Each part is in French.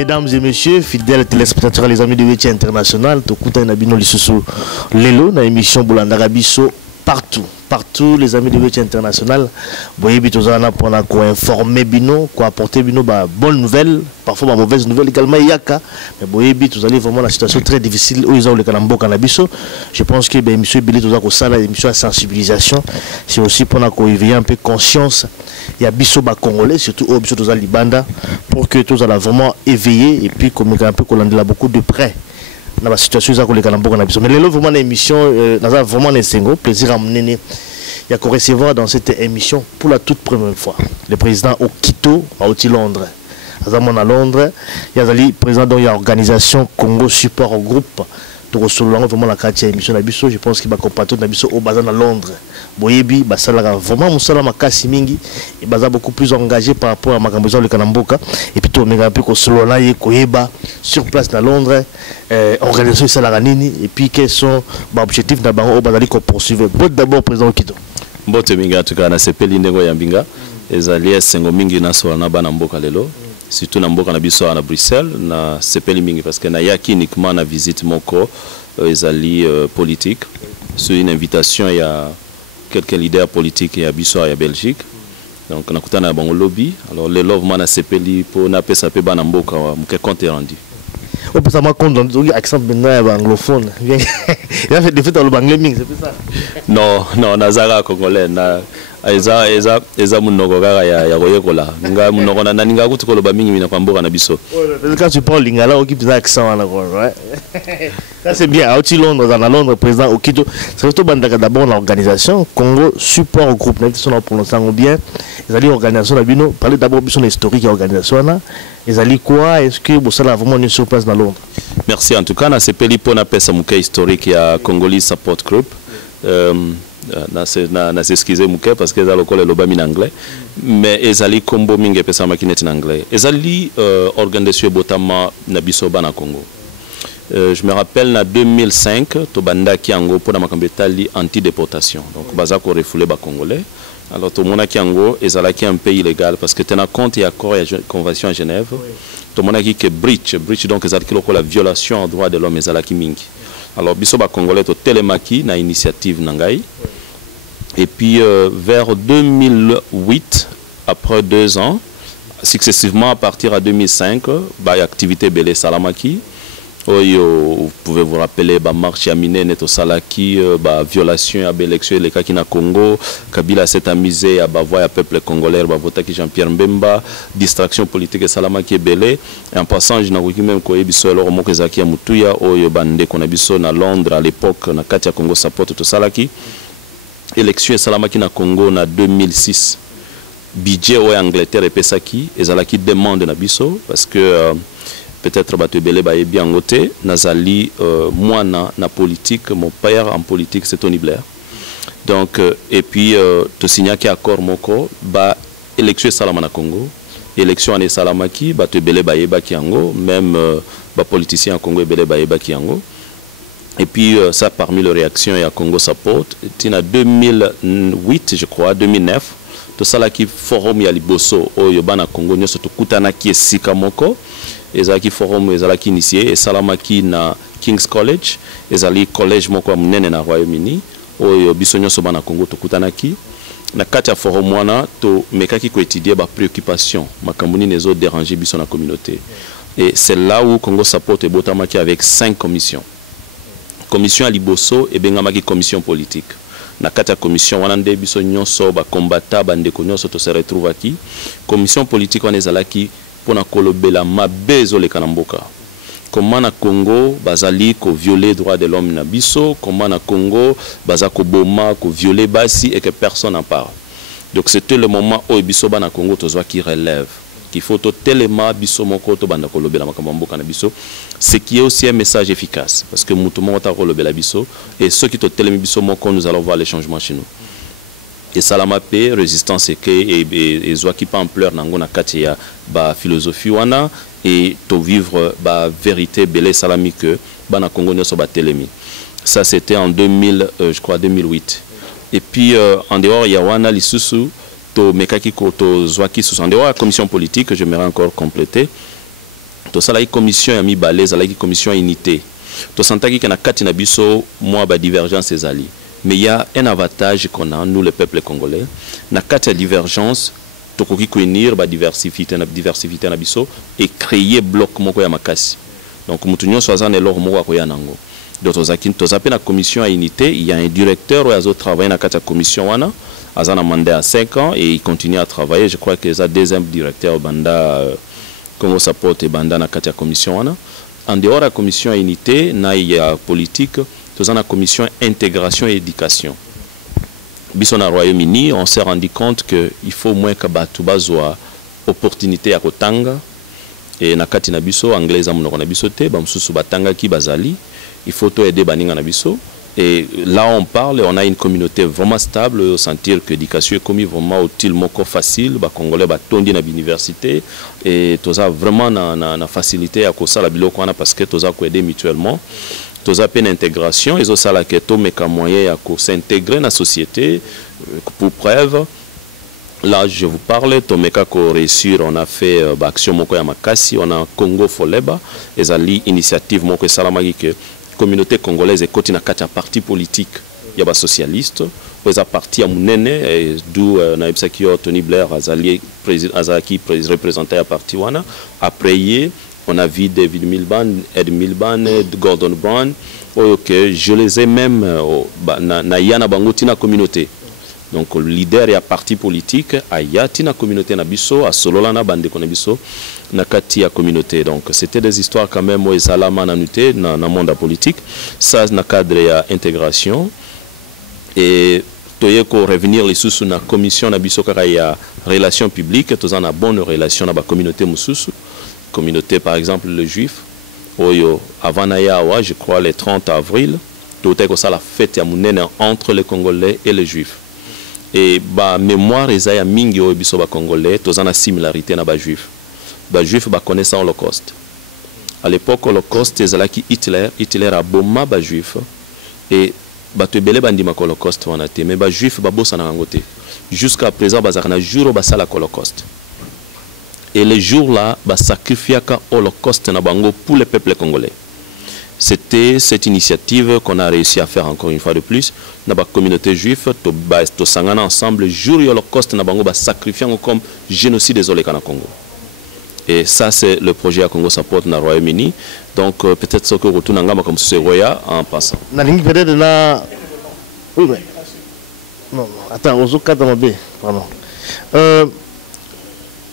Mesdames et messieurs, fidèles téléspectateurs, les amis de Weti International, Tokuta Nabino Lisusu Lelo, na émission Boulanda Biso partout les amis de Weti International. Voyez bitozana pour informer bino, quoi apporter bino bonne nouvelle, parfois mauvaise nouvelle également yaka. Mais voyez vous allez vraiment la situation très difficile où ils ont le Kalambo Canabiso. Je pense que monsieur Billy toza ko sala émission à sensibilisation, c'est aussi pour qu'on éveiller un peu conscience. Il y a biso ba congolais surtout au biso toza libanda pour que tous allons vraiment éveiller et puis communiquer un peu qu'on a beaucoup de près. Dans la situation où les Kalambo Canabiso. Mais les vraiment une émission, vraiment un plaisir à mener. Il y a qu'on recevoir dans cette émission pour la toute première fois le président Okito à Londres. À Londres, il y a le président de l'organisation Congo Support au groupe. Donc, vraiment la carte émission d'Abisso, je pense qu'il va comparer d'Abisso au bazar à Londres. Boyebi, Basala vraiment Moussala Makasi Mingi, et Baza beaucoup plus engagé par rapport à Makambozo le Kanamboka. Et puis, tout le monde peut se Koyeba sur place à Londres, organisation Salaranini, et puis quels sont les objectifs d'abord au Bazali qu'on poursuivre. D'abord, président Okito. Bon, Teminga, tu as sepeli nego yambinga, et Zalia Sengo Mingi Naso Nabanamboka Lelo. Surtout dans Mboka Nabiso à Bruxelles, na sepeli mingi parce que na yaki uniquement na visite moko ezali politique. Sur une invitation il y a quelques leaders politiques et abiso à Belgique. Donc on a écouté na bango lobby. Alors le love mana sepeli pour na pesa pe bana mboka muke compte rendu. On peut savoir qu'on donne accent maintenant anglophone. Il a fait des faits dans le anglais mingi, c'est ça? Non, nazara congolais na eza munoko kaka ya koyekola nga munoko na ninga kuti koloba mingi mina kwamboka na biso. Quand tu parles lingala on quitte l'accent là ouais. Ça c'est bien. À Londres, dans Londres, président Okito, c'est surtout d'abord l'organisation Congo Support au groupe. Nous sommes prononçant bien. Ils allaient organisation la bino. Parler d'abord de son historique organisation là. Ils allaient quoi? Est-ce que vous savez vraiment une sur place dans Londres? Merci en tout cas. Na sepeli pona pesa muke historique ya Congolese Support Group. Na s'excuser muke parce que zalo kole loba min anglais mais ezali kombo mingi pesa makineti en anglais ezali organisation botama na biso bana Congo. Je me rappelle en 2005 tobanda kiango pour na makambo etali anti-déportation donc baza ko refoulé ba congolais alors tout mona kiango ezalaki un pays illégal parce que tena compte et accord et convention à Genève tout mona ki que breach donc ezalaki la violation en droit de l'homme ezalaki mingi. Alors biso ba congolais to telemaki na initiative nangai. Et puis vers 2008 après 2 ans successivement à partir de 2005 ba activité belé salamaki. Vous pouvez vous rappeler ba marche à Miné neto salaki ba violation à l'élection les cas qui na Congo Kabila s'est amusé à ba voix à peuple congolais ba voter qui Jean-Pierre Mbemba distraction politique et salamaki belé et en passant je n'ai même ko ebiso alors mo kezaki ya mutuya oyo bande qu'on a biso na Londres à l'époque na Katia Congo support to salaki élection et salamaki na Congo na 2006 budget au Angleterre et pesaki et zalaki demande na biso parce que peut-être batebele ba bien ngoté nazali moi na politique mon père en politique c'est Tony Blair donc et puis to signaki accord moko ba élection salama na Congo élection en salamaki batebele ba yeba kiango même ba politicien en Congo ebele ba yeba kiango et puis ça parmi les réactions et à Congo support tina 2008 je crois 2009 to salaki forum ya liboso oyo bana Congo nyoso to kutana ki esika moko ezalaki forum ezalaki initié et salamaki na King's College ezali collège moko munene na Royaume-Uni oyo biso nyonso bana Congo to kutanaki na kati ya forum wana to mekaki ko étudier ba préoccupation makambuni nezo déranger biso na communauté et c'est là où Congo support et botamaki avec 5 commissions commission à liboso et bengamaki commission politique na kati ya commission wana nde biso nyonso ba combattant bandeko nyonso to se retrouvaki commission politique wana ezalaki pona kolobela mabezo le kanamboka comment na Congo bazali ko violer droit de l'homme na biso comment na Congo bazako boma ko violer basi et que personne n'en parle donc c'était le moment où biso bana Congo tozwa qui relève qu'il faut to telema biso moko to banda kolobela makamboka na biso ce qui est aussi un message efficace parce que mutu moko ta kolobela biso et ceux qui to telemi biso moko nous allons voir les changements chez nous. Et salama paix résistance et zoaki pas en pleurs nango na kati ya ba philosophie wana et to vivre ba vérité belé salami que bana Congo nyoso ba telemi ça c'était en 2000 je crois 2008 et puis en dehors ya wana lisusu to mekaki ko to zoaki sous en dehors la commission politique que j'aimerais encore compléter to sala commission ya mibale za la commission unité to sentaki que na kati na biso moi ba divergence ezali. Mais il y a un avantage qu'on a, nous, le peuple congolais. Dans cas de divergence, nous pouvons unir la diversité na biso et créer bloc moko ya makasi. Donc, nous avons choisi l'or moko ya nango. Donc, nous avons la commission à unité. Il y a un directeur qui a travaillé dans la commission. Il a un mandat à 5 ans et il continue à travailler. Je crois qu'il y a un deuxième directeur banda Congo Support et banda dans la commission. En dehors de la commission à unité, il y a politique. Dans la commission intégration et éducation. Bisson au Royaume-Uni, on s'est rendu compte qu'il faut moins que Batouba soit opportunité à Kotanga et na kati na biso anglais amu na biso te ba mususu batanga ki bazali, il faut to aider baninga na biso. Et là on parle, on a une communauté vraiment stable, sentir que l'éducation est commis vraiment utile moko facile, ba congolais ba tondi na l'université et toza vraiment na facilité à kosala biloko wana parce que toza ko aider mutuellement. Tous appels d'intégration, ils ont ça la keto mais qu'un moyen à s'intégrer dans la société. Pour preuve, là je vous parle, Tomeka ko réussir, on a fait action moko ya makasi, on a Congo Foleba, et ali initiative moko salamaki que communauté congolaise est côté na kati parti politique, il y a ba socialiste, ils a parti à munene d'où na ibsaki Tony Blair azali président azaki représenté à parti wana après on a vu David Milban, Ed Milban, Gordon Brown. Okay, je les ai même na yana bangotina communauté. Donc le leader et à parti politique a yatina communauté na biso, a solola na bande konabiso na kati ya communauté. Donc c'était des histoires quand même où salama na nuté na monde politique. Ça na cadre ya intégration et toye ko revenir les sous na commission na biso kaka ya relations publiques, tous en a bonne relation na ba communauté mususu. Communauté par exemple le juif oyo avant nayawa je crois le 30 avril tout est comme ça la fête ya munene entre les Congolais et les juifs et ba mémoire ezaya mingi oyo biso ba Congolais tous en a similarité na ba juif ba connaissant Holocauste à l'époque Holocauste ezalaki Hitler a bomba ba juif et ba tebele bandima Holocauste wana te mais ba juif ba bossa na ngote jusqu'à présent ba zakana jour ba sala Holocauste. Et les jours-là, bah, sacrifier Holocauste na bango pour le peuple congolais. C'était cette initiative qu'on a réussi à faire encore une fois de plus. Dans la communauté juive, to sangana ensemble, le jour Holocauste na bango, bah, sacrifier comme génocide des Oleka na Congo. Et ça, c'est le projet à Congo Support na Royaume-Uni. Donc peut-être ce que retourne en gamme comme ce Roya en passant. Na ligne peut-être na. Oui, mais. Non, attends, aux autres cas dans B. Pardon.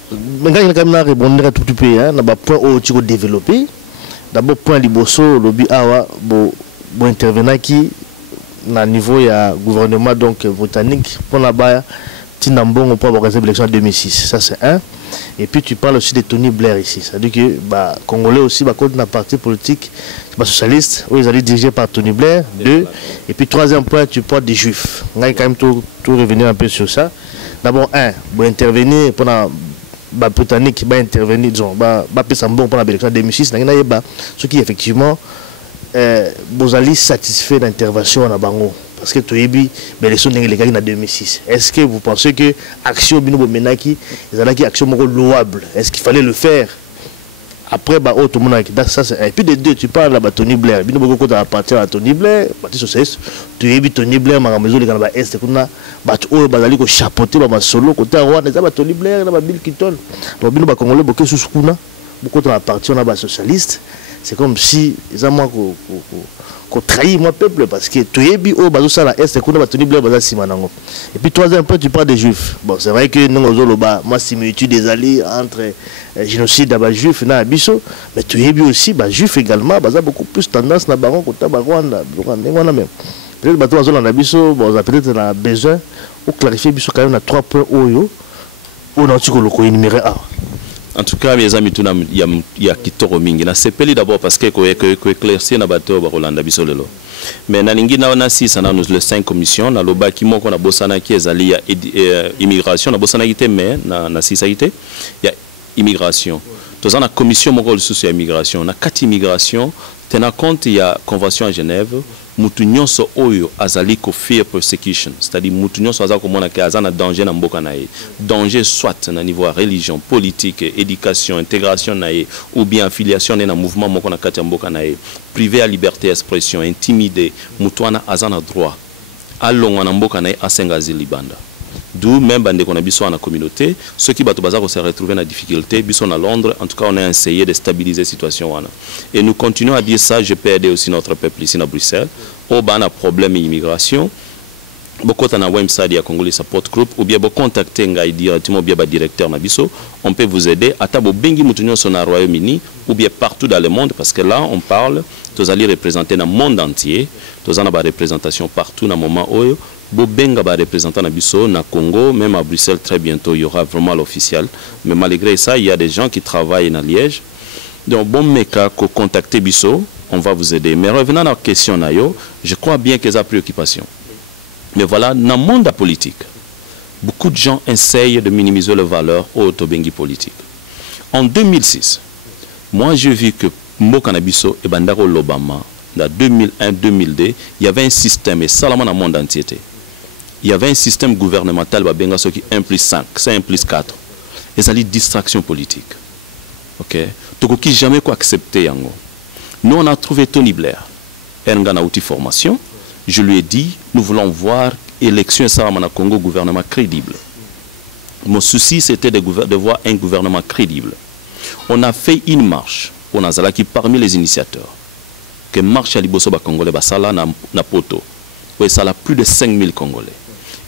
Mais quand il y a quand même répondre à tout le pays, hein, là-bas point où tu veux développer, d'abord point liboso, lobby awa, bon intervenant qui, na niveau ya gouvernement donc britannique pour là-bas, tinambon pour avoir l'élection en 2006, ça c'est un. Et puis tu parles aussi de Tony Blair ici, c'est-à-dire que bah Congolais aussi, bah contre un parti politique, bah socialiste, où ils allaient dirigés par Tony Blair, deux. Et puis troisième point, tu parles des Juifs. On va quand même tout revenir un peu sur ça. D'abord un, pour intervenir pendant bah britannique va intervenir disons bah bon pour l'élection 2006 ce qui effectivement Bozali satisfait d'intervention à bango parce que toyebi l'élection légale en 2006. Est-ce que vous pensez que action bino menaki ezalaki action moko louable? Est-ce qu'il fallait le faire après bah tout le monde ça et puis de deux tu parles là Tony Blair bino beaucoup à partir à Tony Blair parti socialiste toyebi Tony Blair ma maison les gars ba est kuna ba o bazali ko chapeauter ba solo côté Rwanda ça ba Tony Blair na ba Bill Clinton donc bino ba congolais beaucoup sous kuna beaucoup à partir na ba socialiste c'est comme si ils moi qu'on trahit mon peuple parce que toyebi o bazo ça la est kuna ba Tony Blair baza simanango. Et puis troisième point tu parles des juifs. Bon c'est vrai que nous ozoloba moi similitude des alliés entre génocide d'abord juif na biso mais toyebi aussi ba juif également baza beaucoup plus tendance na baron côté ba Rwanda Rwanda même. Peut-être bato bazolo na biso bon ça peut-être na besoin ou clarifier biso quand même na 3 points oyo on a tiko loko énuméré a. En tout cas, mes amis, il y a kitoro mingi. Na sepeli d'abord parce que éclaircir na bateau ba Rolanda bisolelo. Mais na ningi na ona 6 na nous le 5 commission na loba ki moko na bosana ki ezali ya immigration na bosana ité mais na 6 ité il y a immigration. Toza na commission moko le souci immigration na 4 immigration tena compte il y a convention à Genève mutu nyonso oyo azali ko fear persecution, c'est-à-dire mutu nyonso azali komona ke azana danger na mboka na ye, danger soit na niveau religion, politique, éducation, intégration na ye, ou bien affiliation na mouvement moko na kati ya mboka na ye, privé à liberté d'expression, intimidé, mutu wana azana droit alonga na mboka na ye asenga azili libanda. D'où même bande qu'on a besoin la communauté, ceux qui battent bazar se retrouver dans la difficulté, besoin à Londres, en tout cas on a essayé de stabiliser la situation. Et nous continuons à dire ça, je peux aider aussi notre peuple ici à Bruxelles, au bas un problème d'immigration. Beaucoup de website de Congolais Support Group ou bien contacter directement bien directeur Nabiso, on peut vous aider à tabo bengi mutunyo son Royaume-Uni ou bien partout dans le monde parce que là on parle, tous allez représenter dans le monde entier, tous en a représentation partout dans le moment où Bobenga va représenter Nabiso na Congo, même à Bruxelles très bientôt il y aura vraiment l'officiel, mais malgré ça il y a des gens qui travaillent à Liège, donc bon meka ko contacter Biso, on va vous aider. Mais revenant à la question nayo, je crois bien qu'ils ont préoccupation. Mais voilà, dans le monde politique, beaucoup de gens essayent de minimiser les valeurs au Tobengi politique. En 2006, moi j'ai vu que Mboka Nabiso et Bandaro Lobama, dans 2001-2002, il y avait un système, et ça dans le monde entier. Il y avait un système gouvernemental qui 1 plus 5, c'est 1 plus 4. Et ça dit distraction politique. Ok? Donc, qui jamais quoi accepter. Nous, on a trouvé Tony Blair. Elle a une formation. Je lui ai dit, nous voulons voir l'élection au Congo, gouvernement crédible. Mon souci, c'était de voir un gouvernement crédible. On a fait une marche. On a Zalaki parmi les initiateurs. Que marche à Liboso Congolais, Basala na Poto. Oui, ça a plus de 5000 Congolais.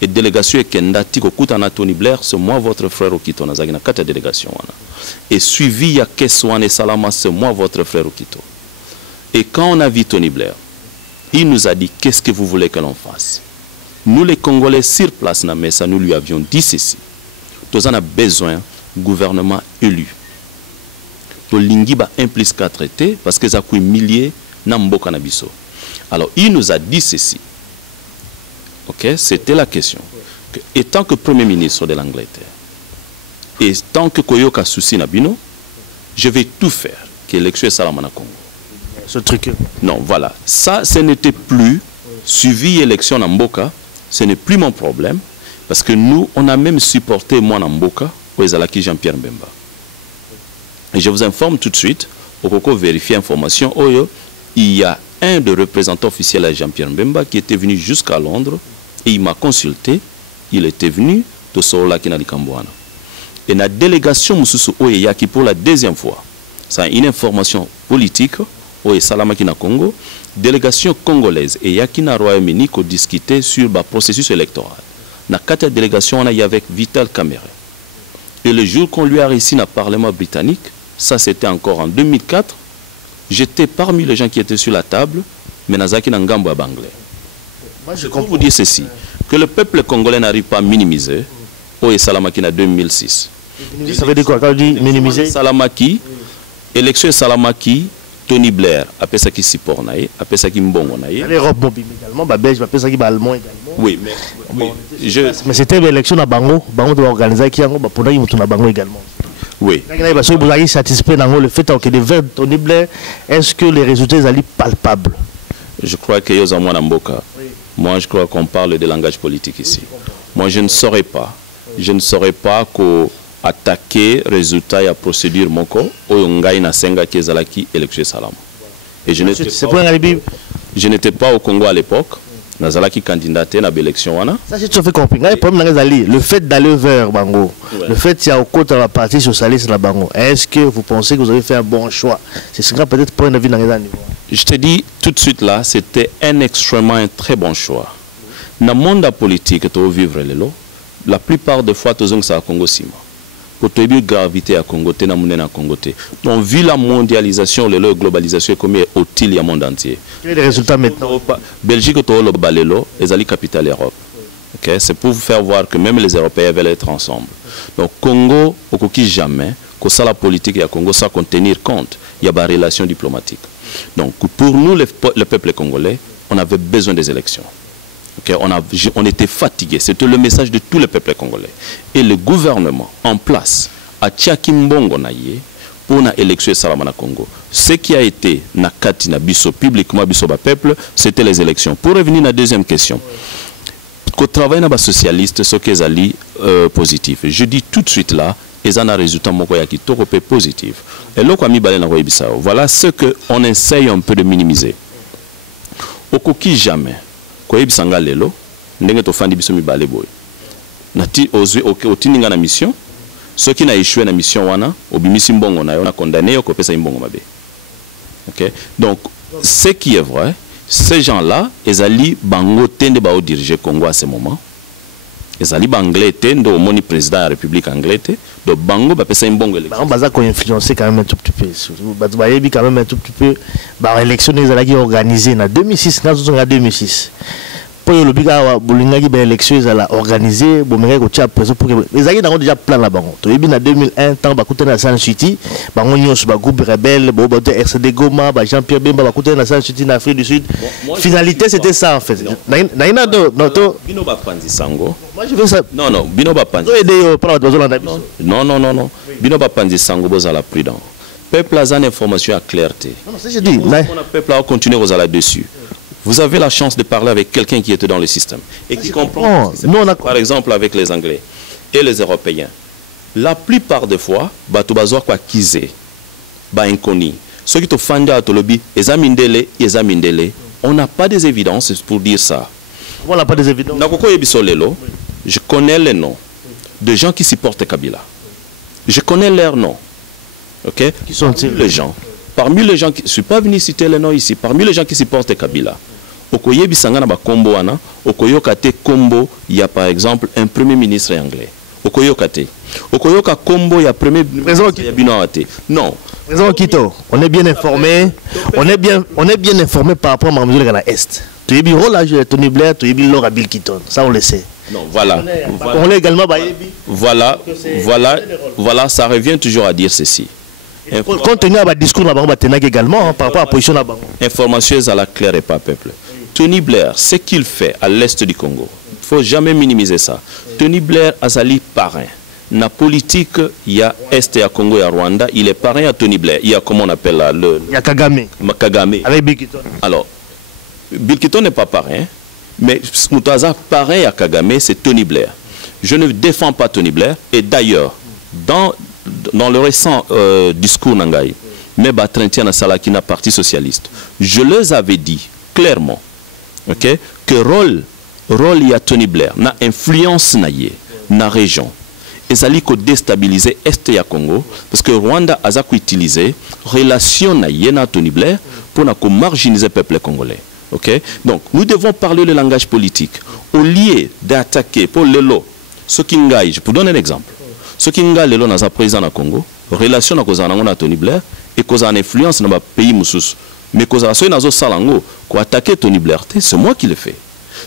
Et délégation Kendati, Kokutana Tony Blair, c'est moi votre frère Okito. On a une 4 délégations. Et suivi à Keswan et Salama, c'est moi votre frère Okito. Et quand on a vu Tony Blair, il nous a dit, qu'est-ce que vous voulez que l'on fasse? Nous, les Congolais, sur place, nous lui avions dit ceci. Nous avons besoin d'un gouvernement élu. Pour l'Ingiba 1 plus 4 été, parce que ça a coûté milliers d'Amboka Nabiso. Alors, il nous a dit ceci. Ok, c'était la question. Que, étant que Premier ministre de l'Angleterre, et tant que Koyoka Souci Nabino, je vais tout faire que l'élection soit Salamana Congo. Ce truc. Non, voilà. Ça, ce n'était plus suivi élection en Mboka. Ce n'est plus mon problème. Parce que nous, on a même supporté moi en Mboka, au Ezalaki Jean-Pierre Mbemba. Et je vous informe tout de suite, au Coco vérifier l'information, il y a un des représentants officiels à Jean-Pierre Mbemba qui était venu jusqu'à Londres et il m'a consulté. Il était venu de Sorolaki Nalikambouana. Et la délégation Moussoussou Oyeya qui pour la deuxième fois, c'est une information politique. Au Salamaki na Congo, délégation congolaise et Yakina Royaume-Uni qui discuté sur le processus électoral. Dans 4 délégations, on a eu avec Vital Kamere. Et le jour qu'on lui a réussi dans le Parlement britannique, ça c'était encore en 2004, j'étais parmi les gens qui étaient sur la table, mais Nazaki Nangambo à Banglais. Moi je comprends vous dire ceci, que le peuple congolais n'arrive pas à minimiser au Salamaki en 2006. Ça veut dire quoi quand on dit minimiser? Salamaki, élection Salamaki, Tony Blair, après ça qui support naïe, après ça qui mbongo naïe. L'Europe également, Belge, après ça qui allemand également. Oui, mais mais c'était l'élection à Bango, Bango doit organiser qui a pour nous à Bango également. Oui. Vous avez satisfait dans le fait que des verts Tony Blair, est-ce que les résultats sont palpables? Je crois que yo zamwa Mboka. Moi, je crois qu'on parle de langage politique ici. Moi, je ne saurais pas. Je ne saurais pas que attaquer résultat et procédure moko oyongai na senga kezalaki élection salam. Et je n'étais pas au Congo à l'époque. Nazalaki candidaté na élection wana. Ça c'est tout fait comprendre. Le fait d'aller vers Bango, le fait qu'il y a au côté de la partie socialiste na Bango. Est-ce que vous pensez que vous avez fait un bon choix? C'est ce qu'on peut-être pour une avis dans les années. Je te dis tout de suite là, c'était un très bon choix. Dans le monde politique to vivre lelo, la plupart des fois tozong sa Congo sima. Pour te dire gravité à Congo, te na mounen à Congo te. Donc vu la mondialisation, la globalisation comme est utile au monde entier. Quels sont les résultats maintenant? Belgique to lo balelo, ezali capitale Europe. OK, c'est pour vous faire voir que même les Européens veulent être ensemble. Donc Congo, au jamais que ça la politique et à Congo ça contenir compte, il y a des relations diplomatiques. Donc pour nous le peuple congolais, on avait besoin des élections. Okay, on était fatigué. C'était le message de tout le peuple congolais. Et le gouvernement en place, à Tchakimbongo naye, pour l'élection Salamana Congo, ce qui a été nakati na biso publiquement biso ba peuple, c'était les élections. Pour revenir à la deuxième question, qu'au travail na ba socialiste ce qui est positif. Je dis tout de suite là, ils ont un résultat qui est positif. Et là, voilà ce qu'on essaye un peu de minimiser. Au coquille jamais, quoi bisanga lelo, n'engue to fandi biso mi balé boy. Nati ozwe au tininga na mission, ceux qui n'a échoué na mission wana, obimisi mbongo na yo na condamné yo ko pesa mbongo mabe. OK? Donc ce qui est vrai, ces gens-là, ils allaient bango tende ba diriger Congo à ce moment. Ils allaient anglais tende au moni président de la République anglaise, donc bango ba pesa mbongo élection. On va influencer quand même un tout petit peu. Bah yebi quand même un tout petit peu. Bah élection ils allaient organiser en 2006, en 2006. Pour le biga bolinga ki ba élection ils allaient organiser, bon mère ko tia président pour les allaient dans déjà plan là bango. To yebi en 2001 temps ba kutana San City, bango nyos ba groupe rebelle, ba RCD Goma, ba Jean-Pierre Bemba ba kutana San City en Afrique du Sud. Finalité c'était ça en fait. Naina do bino ba panzi sango. Moi je veux ça. Non non, bino ba panzi. Non. Bino ba panzi sango bozala prudent. Peuple a une information à clarté. Non, c'est je dis. On a peuple à continuer aux là dessus. Vous avez la chance de parler avec quelqu'un qui était dans le système et qui comprend. Par exemple avec les Anglais et les Européens. La plupart des fois, bato bazwa kwa kize, ba inconnu. Ceux qui te fanda à tolobi, examindele, on n'a pas des évidences pour dire ça. On n'a pas des évidences. Je connais les noms de gens qui supportent Kabila. Je connais leurs noms. OK? Qui sont-ils? Les gens. Parmi les gens qui... Je ne suis pas venu citer les noms ici. Parmi les gens qui supportent Kabila. Okoye bisanga na ba kombo wana, okoyoka te kombo, il y a par exemple un premier ministre anglais. Okoyoka te. Okoyoka kombo, il y a premier ministre non. Président Kito, on est bien informé. On est bien informé par rapport à Mme Gana Est. Tu es bien là, Tony Blair, tu es bien Laura Bill Keaton. Ça on le sait. Non, voilà. On est également Voilà, ça revient toujours à dire ceci. Compte tenu de discours également par rapport à la position de la banque. Information à la claire et pas peuple. Tony Blair, ce qu'il fait à l'est du Congo, il ne faut jamais minimiser ça. Tony Blair a sali parrain. Dans la politique, il y a Est et à Congo et à Rwanda, il est parrain à Tony Blair. Il y a comment on appelle là il y a Kagame. Kagame. Avec Bill Keaton. Alors, Bill Keaton n'est pas parrain, mais Moutaza parrain à Kagame, c'est Tony Blair. Je ne défends pas Tony Blair, et d'ailleurs, dans le récent discours Nangaï, mais Batrentiana Salakina, Parti Socialiste, je leur avais dit clairement, okay, que rôle il y a Tony Blair, na influence naïe, na région, et ça li ko déstabiliser Est et Congo, parce que Rwanda a utilisé relation naïe na Tony Blair pour marginaliser le peuple congolais. Okay? Donc, nous devons parler le langage politique. Au lieu d'attaquer pour l'élo, ce qui engage, je vous donne un exemple. Ce qui engage l'élo dans un président au Congo, relation na Tony Blair et cause une influence dans le pays moussous. Mais cause à ceux dans salango qui attaquer Tony Blair, c'est moi qui le fais.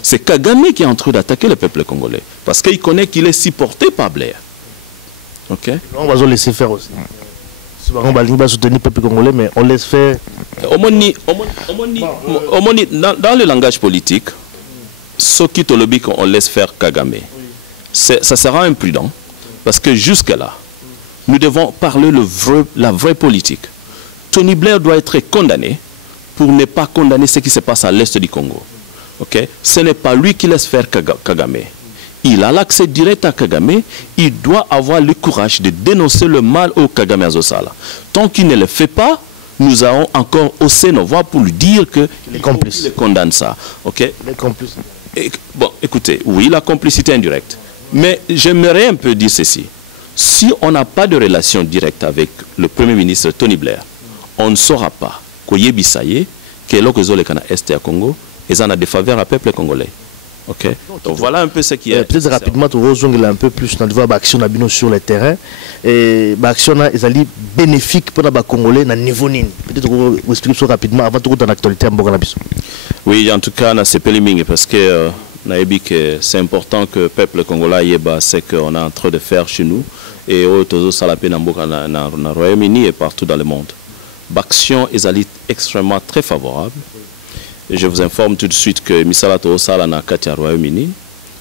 C'est Kagame qui est en train d'attaquer le peuple congolais parce qu'il connaît qu'il est supporté par Blair. Ok? On va laisser faire aussi. On va soutenir le peuple congolais, mais on laisse faire. Dans le langage politique, ce qui te le dit qu'on laisse faire Kagame, ça sera imprudent parce que jusque-là, nous devons parler la vraie politique. Tony Blair doit être condamné pour ne pas condamner ce qui se passe à l'est du Congo. Okay? Ce n'est pas lui qui laisse faire Kagame. Il a l'accès direct à Kagame. Il doit avoir le courage de dénoncer le mal au Kagame Azosala. Tant qu'il ne le fait pas, nous avons encore haussé nos voix pour lui dire que les complices condamne ça. Okay? Les complices. Bon, écoutez, oui, la complicité indirecte. Mais j'aimerais un peu dire ceci. Si on n'a pas de relation directe avec le Premier ministre Tony Blair, on ne saura pas qu'Oyebisaye, que l'Okezole Kana Est à Congo, et en a des faveurs à peuple congolais. Ok. Donc voilà un peu ce qui est. Peut-être rapidement, tu vas un peu plus dans le action sur le terrain. Et l'action est bénéfique pour les Congolais à niveau nin. Peut-être vous expliquer ça rapidement avant de dans l'actualité en Bourg-en-Bissau. Oui, en tout cas, c'est Péliming parce que c'est important que le peuple congolais y ait ce qu'on est en train de faire chez nous et autour ça la peine en Royaume-Uni et partout dans le monde. L'action est extrêmement très favorable. Et je vous informe tout de suite que Misala Toosala na Katia Royaume-Uni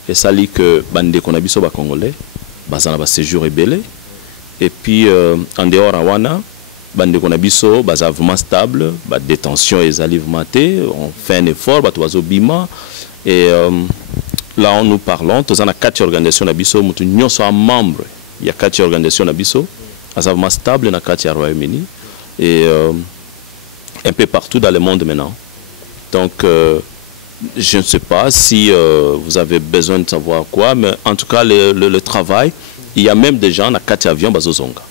et ça dit que bande konabiso ba congolais bazana ba séjour ébélé et puis en dehors à Wana bande konabiso baza vraiment stable, ba détention ezali maté, on fait un effort, ba toazo bima et là on nous parlons, tous en a 4 organisations nabiso, mutu nyonso a membre, il y a 4 organisations nabiso, baza vraiment stable na 4 Royaume-Uni et un peu partout dans le monde maintenant. Donc je ne sais pas si vous avez besoin de savoir quoi, mais en tout cas le travail, il y a même des gens à 4 avions bazozonga.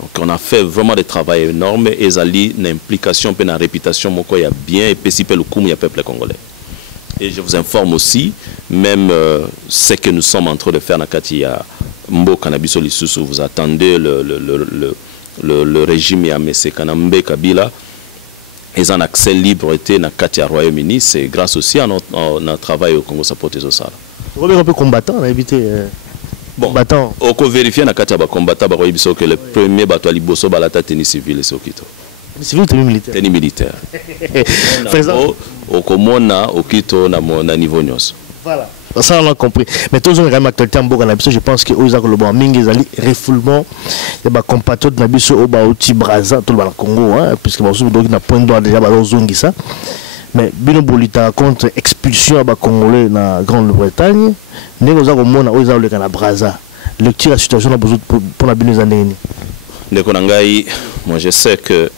Donc on a fait vraiment des travail énorme et ça a une implication, une réputation, il y a bien, et puis le coup, il y a peuple congolais. Et je vous informe aussi, même ce que nous sommes en train de faire dans Katia Mbo Cannabis Lisusu, vous attendez le régime Yamese Kanambe Kabila, ils ont un accès libre dans Katia Royaume-Uni, c'est grâce aussi à notre travail au Congo Sapoti Zosala. Vous avez un peu combattant, on a évité. Bon, on peut vérifier dans Katia combattant, que le premier bateau à Liboso, balata tennis civil et Sokito. Civil, tennis militaire. Tennis militaire. Au Komona, au Kito, na niveau nyos. Voilà. Ça, on a compris. Mais tous les actualités en Bourg-en-Abisso, je pense que aux le Mingi, ils ont refoulement. Il y a des compatriotes de Nabisso au Baouti Braza, tout le Congo, puisque il y a point de droit déjà à ça. Mais Bino Bolita contre expulsion à Congolais dans la Grande-Bretagne, nous avons le Braza. Le tir la situation pour la Bino Zaneni. Moi je sais que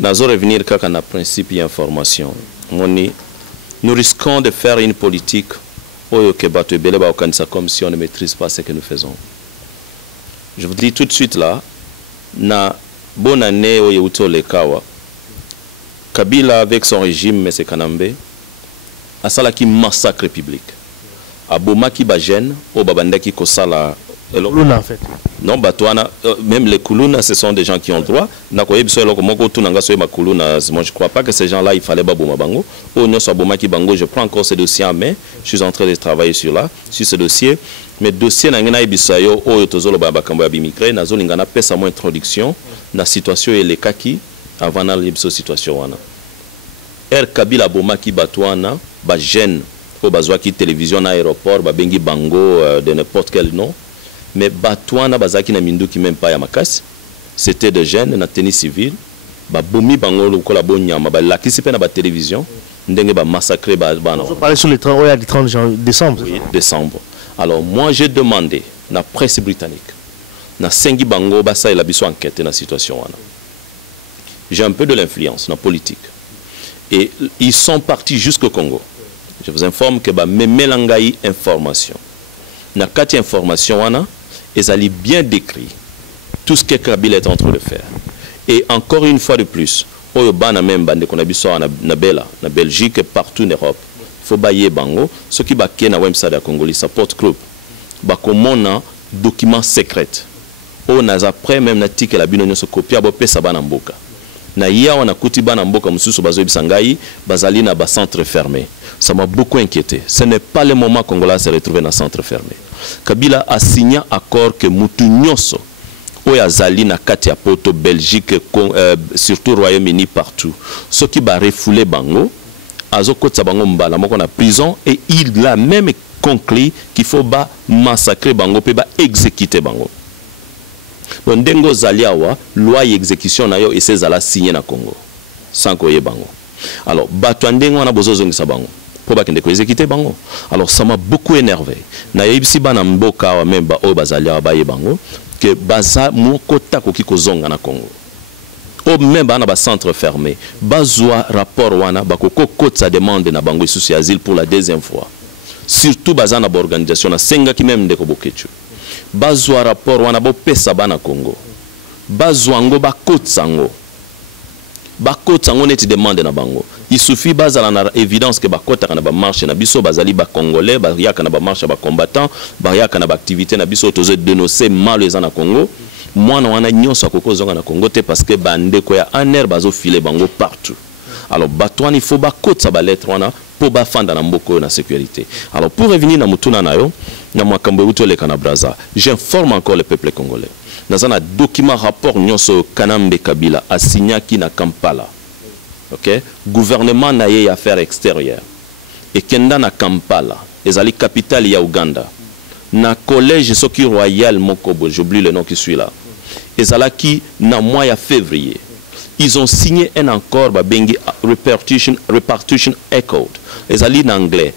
nous allons revenir quand on a principe et information. Nous risquons de faire une politique comme si on ne maîtrise pas ce que nous faisons. Je vous dis tout de suite là, na bonne année au Yeuto Lekawa, Kabila avec son régime, M. Kanambe, a salaki massacre public. A Bomaki Bajen, au Babandaki Kosala. En fait. Non, même les Koulouna, ce sont des gens qui ont le droit. Moi, je ne crois pas que ces gens-là, il fallait Baboma Bango. Je prends encore ce dossier en main. Je suis en train de travailler sur ce dossier. Mais le dossier, introduction la situation et les kaki avant la situation. Kabila Bomaki Batouana, Bajen, au Bazouaki télévision, aéroport, Babengi Bango, de n'importe quel nom. Mais Batouana Bazaki na Mindu qui même pas ya makas, c'était des jeunes na tennis civil, ba bomi bango lo kola bonyama ba la kisipe na ba télévision, ndenge ba massacrer ba non. On parle sur le 30 décembre. Oui, décembre. Alors moi j'ai demandé na presse britannique, na sengi bango ba ça la biso enquête na situation wana. J'ai un peu de l'influence na politique. Et ils sont partis jusqu'au Congo. Je vous informe que ba memelangai information. Na kati information wana ils allaient bien décrire tout ce que Kabila est en train de faire. Et encore une fois de plus, au bana même bande qu'on a vu ça na Belgique et partout en Europe. Faut bailler bango, ce qui ba na website Congolais support group. Ba komona document secret. O naza après même na tike la binonyo se copia bo pesa bana mboka. Na ya wana kuti bana mboka mususu bazo bisangai bazali na ba centre fermé. Ça m'a beaucoup inquiété. Ce n'est pas le moment Congolais se retrouver dans un centre fermé. Kabila a signé un accord que Moutou Nyoso, Oyazali na Katia Poto, Belgique, surtout Royaume-Uni, partout. Ce qui va refouler Bango, Azoko Tsabango Mbala, on a prison, et il a même conclu qu'il faut massacrer Bango, puis exécuter Bango. Bon, Dengo Zaliawa, loi et exécution, et c'est Zala signé na Congo, sans qu'il y ait Bango. Alors, Batouandengo, on a besoin de Bango. Pour exécuter bango. Alors ça m'a beaucoup énervé. Na yebisi bana mboka même ba o bazalia ba yebango que baza mokota koki kozonga na Congo. O même bana ba centre fermé. Bazwa rapport wana ba koko kotsa demande na bango sous asile pour la deuxième fois. Surtout baza na organisation na senga ki même ndeko bokechu. Bazwa rapport wana bo pesa bana Congo. Bazwa ngo ba kotsa ngo. Bakota ngoneti demande na bango. Il suffit bazala na évidence que bakota kana ba marche na biso bazali ba congolais ba yaka na ba marche ba combattant ba yaka na ba activité na biso tozo dénoncer mal les na Congo. Moi na wana nyonso akoko zonga na Congo te parce que bande ko ya aner bazo filer bango partout. Alors batouane il faut bakota ba lettre wana pour ba fanda na mboko na sécurité. Alors pour revenir na mutuna nayo na makambo uto le kana braza, j'informe encore le peuple congolais. Dans un document rapport nyonso Kanambe Kabila a signé qui na Kampala. OK? Gouvernement na yé affaires extérieures. Et kenda na Kampala, ezali capitale ya Uganda. Na collège Soki Royal Mokobo, j'oublie le nom qui suit là. ezalaki na mois de février. Ils ont signé un accord bengi repartition accord. Ezali en anglais.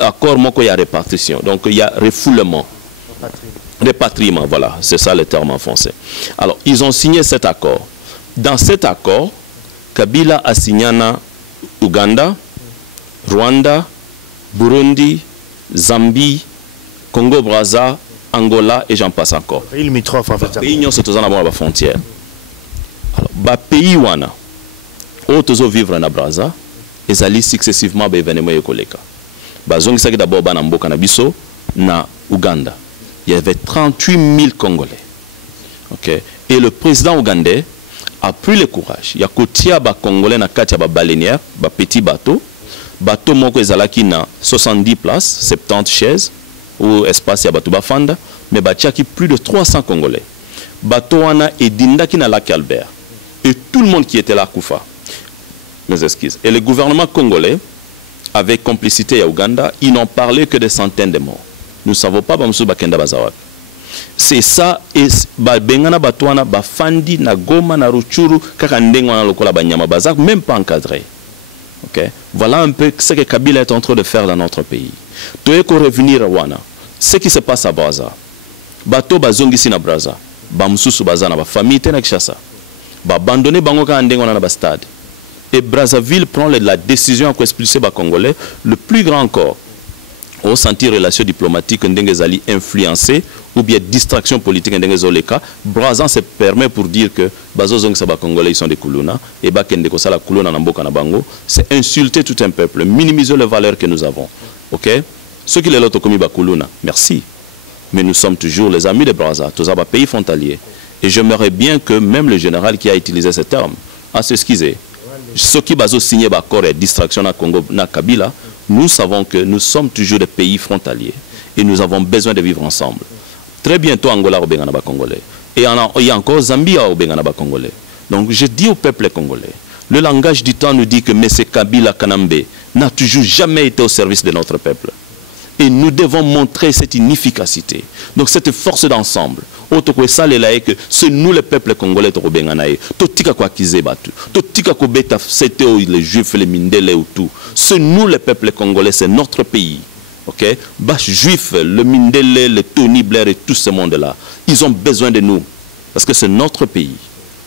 Accord moko ya répartition. Donc il y a refoulement. Répatriement, voilà, c'est ça le terme en français. Alors, ils ont signé cet accord. Dans cet accord, Kabila a signé Ouganda, Rwanda, Burundi, Zambie, Congo-Brazza, Angola et j'en passe encore. Pays limitrophes en fait. Pays sont tous en frontière. Alors, pays wana, autres vivre na Brazza, ils allaient successivement à événements économiques. Bazongi saki d'abord banamboka na biso na Ouganda. Il y avait 38 000 Congolais. Okay. Et le président ougandais a pris le courage. Il y a kotia ba Congolais na kati ba baleinière, ba petit bateau. Bateau moko ezalaki na 70 places, 70 chaises ou espace ya bateau bafanda, mais batiaki plus de 300 Congolais. Bateau wana edindaki na lac Albert. Et tout le monde qui était là koufa. Mes excuses. Et le gouvernement congolais, avec complicité à Ouganda, ils n'ont parlé que des centaines de morts. Nous ne savons pas Bamsou Bakenda Bazawak. C'est ça, et Bengana Batouana, Bafandi, na Goma, na Ruchuru, Kakandengwana Lokola Banyama Bazak, même pas encadré. Okay? Voilà un peu ce que Kabila est en train de faire dans notre pays. Toeko revenir à Wana. Ce qui se passe à Brazza. Bato Bazongi Sina Brazza. Bamsusu Bazana, ba famille Tena Kishasa. Ba abandonner Bangoka Andengwana na Bastade. Et Brazzaville prend la décision à expulser les Congolais, le plus grand encore, au sentir relations diplomatiques n'engezali influencé ou bien distraction politique n'engezoleka, Brazza se permet pour dire que bazozong saba Congolais ils sont des Kuluna et bakende ko sala Kuluna na mboka na bango, c'est insulter tout un peuple, minimiser les valeurs que nous avons. OK? Ceux qui les l'ont commis ba Kuluna, merci. Mais nous sommes toujours les amis de Brazza, tous les pays frontaliers. Et j'aimerais bien que même le général qui a utilisé ce terme a s'excuser. Ceux qui ont signé l'accord et distraction à Congo, na Kabila, nous savons que nous sommes toujours des pays frontaliers et nous avons besoin de vivre ensemble. Très bientôt, Angola au Bengana Congolais. Et il y a encore Zambie au Bengana Congolais. Donc je dis au peuple congolais, le langage du temps nous dit que M. Kabila Kanambe n'a toujours jamais été au service de notre peuple. Et nous devons montrer cette inefficacité. Donc cette force d'ensemble. C'est nous le peuple congolais qui les juifs, les mindele ou tout. C'est nous le peuple congolais, c'est notre pays. Ok? Les juifs, le mindele, le Tony Blair et tout ce monde-là, ils ont besoin de nous. Parce que c'est notre pays.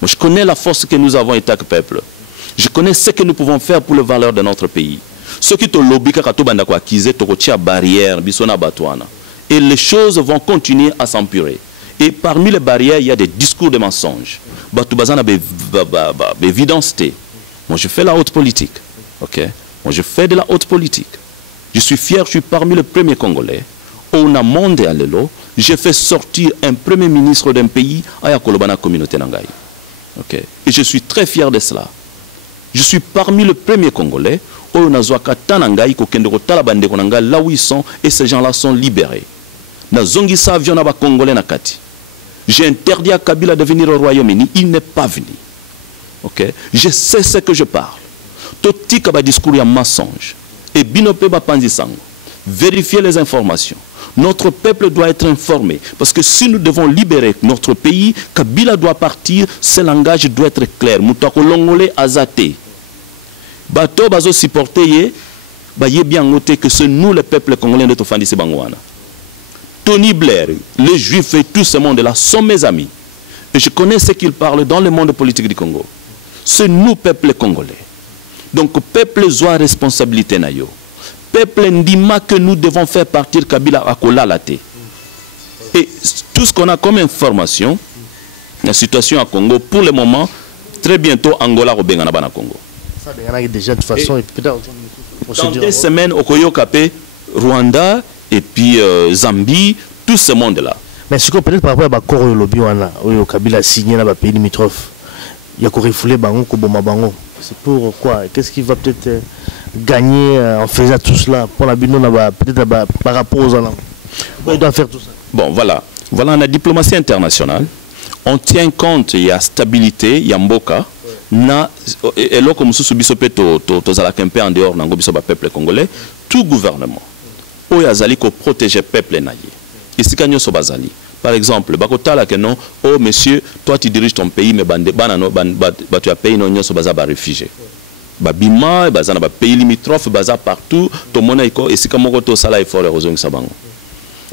Moi, je connais la force que nous avons en tant que peuple. Je connais ce que nous pouvons faire pour les valeurs de notre pays. Ceux qui te lobby barrière, et les choses vont continuer à s'empirer. Et parmi les barrières, il y a des discours de mensonges. Moi, je fais la haute politique. Okay? Moi, je fais de la haute politique. Je suis fier, je suis parmi les premiers Congolais. On a monté à l'élo. J'ai fait sortir un premier ministre d'un pays à la communauté Nangaï. Okay? Et je suis très fier de cela. Je suis parmi les premiers Congolais. Là où ils sont, et ces gens-là sont libérés. J'ai interdit à Kabila de venir au Royaume-Uni. Il n'est pas venu. Okay? Je sais ce que je parle. Tout discours est un mensonge. Et binope panzisango. Vérifier les informations. Notre peuple doit être informé. Parce que si nous devons libérer notre pays, Kabila doit partir. Ce langage doit être clair. Moutako longolais azate. Bato bazo supporter ye bien noté que c'est nous le peuple congolais de Tofandisi Bangwana. Tony Blair, les juifs et tout ce monde là sont mes amis. Et je connais ce qu'ils parlent dans le monde politique du Congo. C'est nous peuple congolais. Donc peuple doit responsabilité na yo. Peuple ndima que nous devons faire partir Kabila Akola Late. Et tout ce qu'on a comme information, la situation à Congo pour le moment, très bientôt Angola au Bengana Bana Congo. Déjà de toute façon, dans des semaines au Koyokapé, Rwanda et puis Zambie, tout ce monde-là. Mais ce qu'on peut dire par rapport à l'accord au lobby, au Kabila a signé dans le pays limitrophe, il y a refoulé Bango, Koboma Bango. C'est pourquoi? Qu'est-ce qu'il va peut-être gagner en faisant tout cela pour la bino peut-être par rapport aux Allemands? Il doit faire tout ça. Bon, voilà. Voilà la diplomatie internationale. On tient compte, il y a stabilité, il y a Mboka. Na et là comme sous biso peto to zala kempe en dehors nango biso ba peuple congolais, tout gouvernement o yazali ko protéger peuple na ye isika nyoso bazali Par exemple, bakotala que non, oh monsieur, toi tu diriges ton pays, mais tu as payé non so baza ba réfugié. Babima, baza na ba pays limitrophe, baza partout, tout monde et si comme to sala effort et rozong sabango.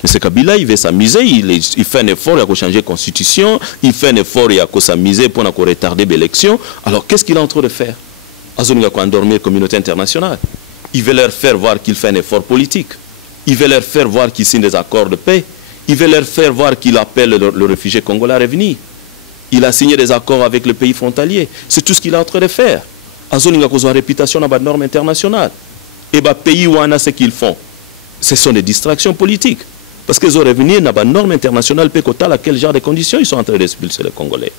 Mais ce Kabila, il veut s'amuser, il fait un effort, il a changer la constitution, il fait un effort, il a s'amuser pour retarder l'élection. Alors qu'est-ce qu'il est en train de faire? Il a endormir la communauté internationale. Il veut leur faire voir qu'il fait un effort politique. Il veut leur faire voir qu'il signe des accords de paix. Il veut leur faire voir qu'il appelle le réfugié congolais à revenir. Il a signé des accords avec le pays frontalier. C'est tout ce qu'il est en train de faire. Il a une réputation dans la norme internationale. Et les pays où on a ce qu'ils font, ce sont des distractions politiques. Parce qu'ils ont revenu dans la norme internationale, à quel genre de conditions ils sont en train d'expulser les Congolais.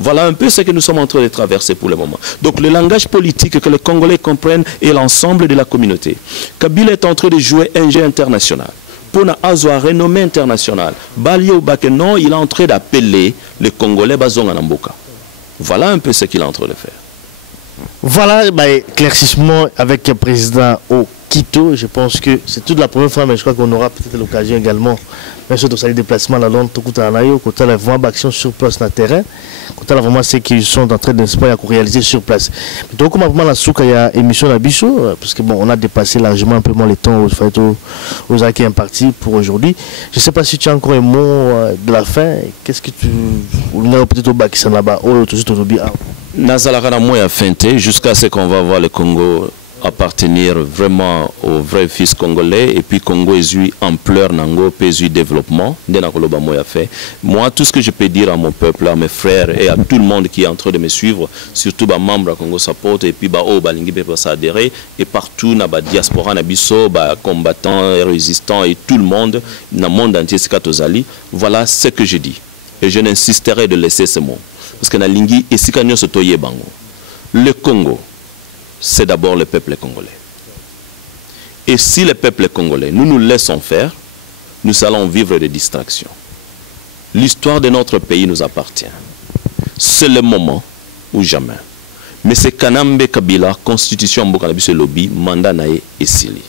Voilà un peu ce que nous sommes en train de traverser pour le moment. Donc le langage politique que les Congolais comprennent est l'ensemble de la communauté. Kabila est en train de jouer un jeu international. Pour avoir renommée internationale, Bali ou Bakeno, il est en train d'appeler les Congolais Bazong Anamboka. Voilà un peu ce qu'il est en train de faire. Voilà, éclaircissement avec le président au Quito. Je pense que c'est toute la première fois, mais je crois qu'on aura peut-être l'occasion également, même sur les déplacements à Londres, quand on a vraiment d'action sur place dans le terrain, quand on a vraiment ceux qui sont en train de réaliser sur place. Donc, comme vraiment la souka, il y a émission à Bichot, parce que bon, on a dépassé largement un peu moins le temps aux acquis impartis pour aujourd'hui. Je ne sais pas si tu as encore un mot de la fin. Qu'est-ce que tu. Peut-être au bas qui s'en là-bas, Nazalakana moya fente jusqu'à ce qu'on va voir le Congo appartenir vraiment au vrai fils congolais et puis Congo est eu ampleur nango pésu développement moi tout ce que je peux dire à mon peuple, à mes frères et à tout le monde qui est en train de me suivre, surtout les membres de Congo Support et puis balingi peuvent s'adhérer et partout na ba diaspora na biso ba combattants et résistants et tout le monde dans le monde entier sikatozali. Voilà ce que je dis et je n'insisterai de laisser ce mot parce que na lingi esikanyo sotoye bango. Le Congo, c'est d'abord le peuple congolais. Et si le peuple congolais, nous nous laissons faire, nous allons vivre des distractions. L'histoire de notre pays nous appartient. C'est le moment ou jamais. Mais c'est Kanambe Kabila, constitution Mbokanabiso lobby, mandat nae et sili.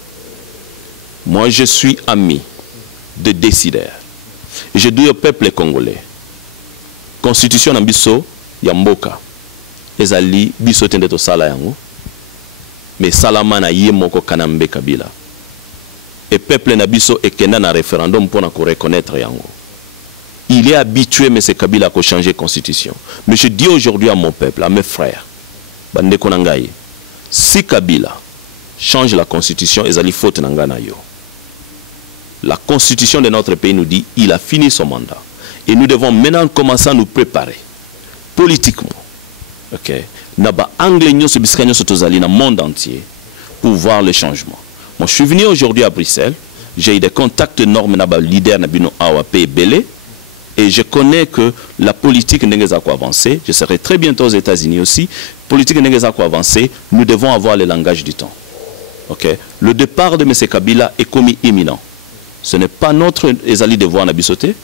Moi, je suis ami de décideurs. Et je dis au peuple congolais, constitution Nambiso Yamboka, ezali biso tende to sala yango. Mais Salama na yemoko Kanambe Kabila. Et peuple nabiso ekenda na référendum pour reconnaître yango. Il est habitué, M. Kabila, à changer la constitution. Mais je dis aujourd'hui à mon peuple, à mes frères, Bande Konangaye, si Kabila change la constitution, ezali faute nangana yo. La constitution de notre pays nous dit il a fini son mandat. Et nous devons maintenant commencer à nous préparer politiquement. Ok? Naba anglais nyo se biskanyo sotozali na monde entier pour voir le changement. Moi je suis venu aujourd'hui à Bruxelles, j'ai eu des contacts énormes naba leader nabino AWP et Belé et je connais que la politique n'est pas avancer. Je serai très bientôt aux États-Unis aussi. Politique n'est pas avancer, nous devons avoir le langage du temps. Ok? Le départ de M. Kabila est commis imminent. Ce n'est pas notre ezali devoir na bisoté,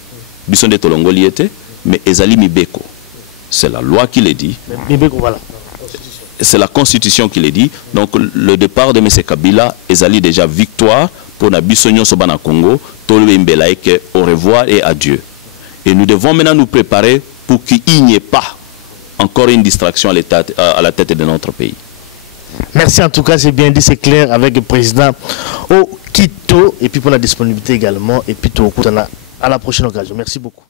bisonde tolongoli était, mais ezali mibeko. C'est la loi qui le dit. Mibeko voilà. C'est la constitution qui le dit. Donc le départ de M. Kabila est déjà victoire pour Nabissonyon Sobana Congo, Tolwe Mbelaïke, au revoir et adieu. Et nous devons maintenant nous préparer pour qu'il n'y ait pas encore une distraction à la tête de notre pays. Merci en tout cas, c'est bien dit, c'est clair avec le président au Quito et puis pour la disponibilité également et puis tout à la prochaine occasion. Merci beaucoup.